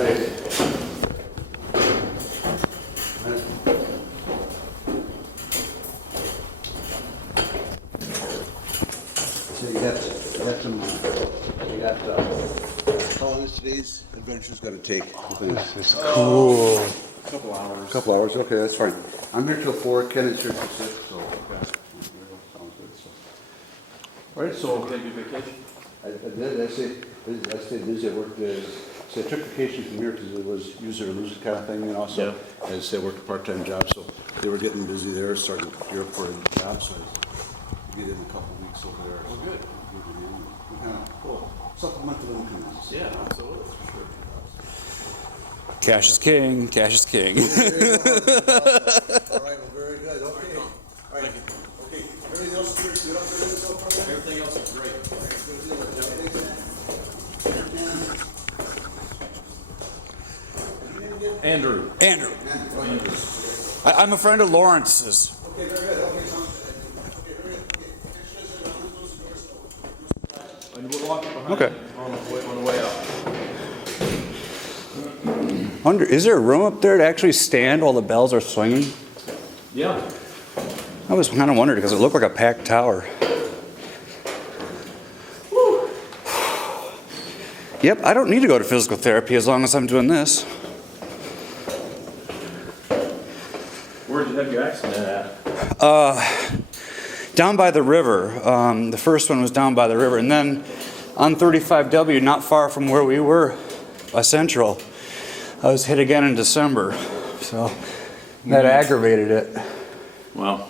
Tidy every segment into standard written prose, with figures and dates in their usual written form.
So you got how long is today's adventure's going to take? This is cool. A couple hours, okay, that's fine. I'm here till 4, Ken is here till 6, so. Okay. Sounds good, so. All right, so. Did you vacation? I did, I stayed busy, I worked, so I took vacation from here because it was use it or lose it kind of thing, and also, I worked a part-time job, so they were getting busy there, starting to prepare for a job, so I get in a couple of weeks over there. Oh, good. Cool. Supplemental income. Yeah, absolutely, for sure. Cash is king. Cash is king. All right, well, very good, okay. All right, okay, everything else is good up there, so far? Everything else is great. Andrew. Andrew. I'm a friend of Lawrence's. Okay, very good, okay, And we'll walk behind Okay. on the way up. Is there a room up there to actually stand while the bells are swinging? Yeah. I was kind of wondering because it looked like a packed tower. Yep, I don't need to go to physical therapy as long as I'm doing this. Where did you have your accident at? Down by the river. The first one was down by the river. And then on 35W, not far from where we were, by Central, I was hit again in December. So that aggravated it. Well.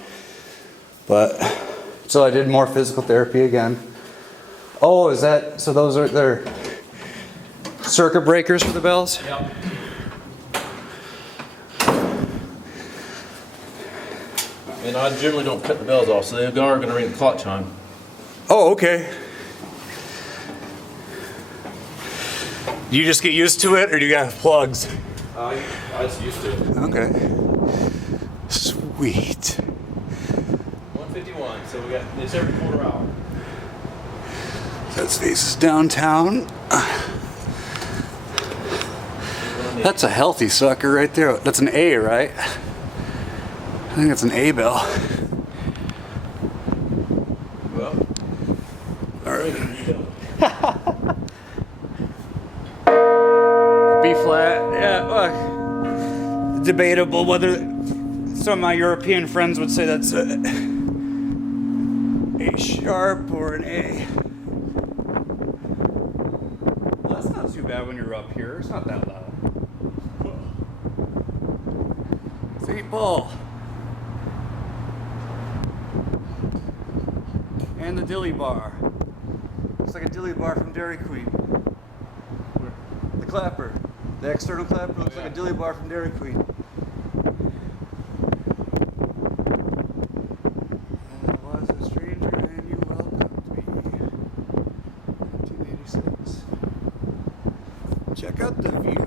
But, so I did more physical therapy again. Oh, is that, so those are their circuit breakers for the bells? Yep. And I generally don't cut the bells off, so they are going to ring the clock chime. Oh, okay. Do you just get used to it, or do you got plugs? I just used to it. Okay. Sweet. 151, so we got this every quarter hour. That faces downtown. That's a healthy sucker right there. That's an A, right? I think that's an A bell. Well, All right. B flat, yeah. Well, debatable whether some of my European friends would say that's a sharp or an A. Well, that's not too bad when you're up here. It's not that loud. St. Paul. And the dilly bar. Looks like a dilly bar from Dairy Queen. The clapper. The external clapper looks like a dilly bar from Dairy Queen. I was a stranger and you welcomed me. 1986. Check out the view.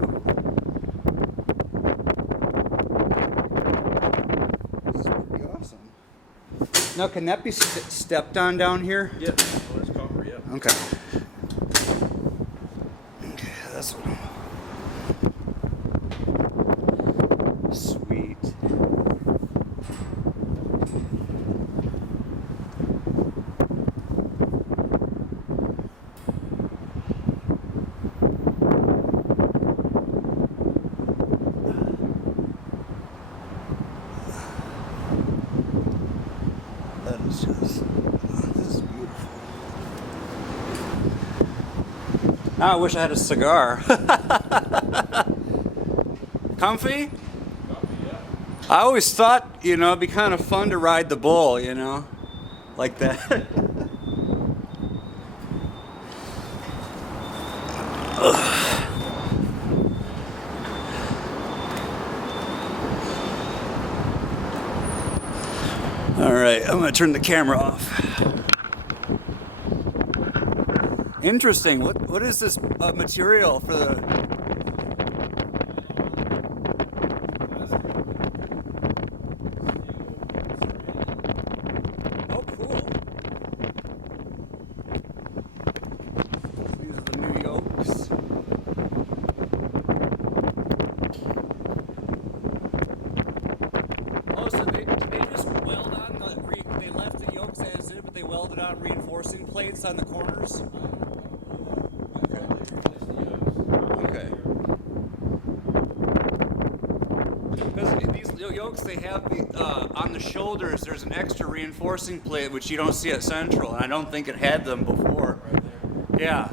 This is pretty awesome. Now, can that be stepped on down here? yeah, well, there's copper, yeah. Okay. Okay, that's what. Sweet. That is just, this is beautiful. Now I wish I had a cigar. Comfy? I always thought, it'd be kind of fun to ride the bull, like that. All right, I'm gonna turn the camera off. Interesting. What is this material for the? Oh, cool. These are the new yokes. welded on reinforcing plates on the corners? Okay. Because these yokes, they have on the shoulders, there's an extra reinforcing plate which you don't see at Central, and I don't think it had them before. Right there. Yeah.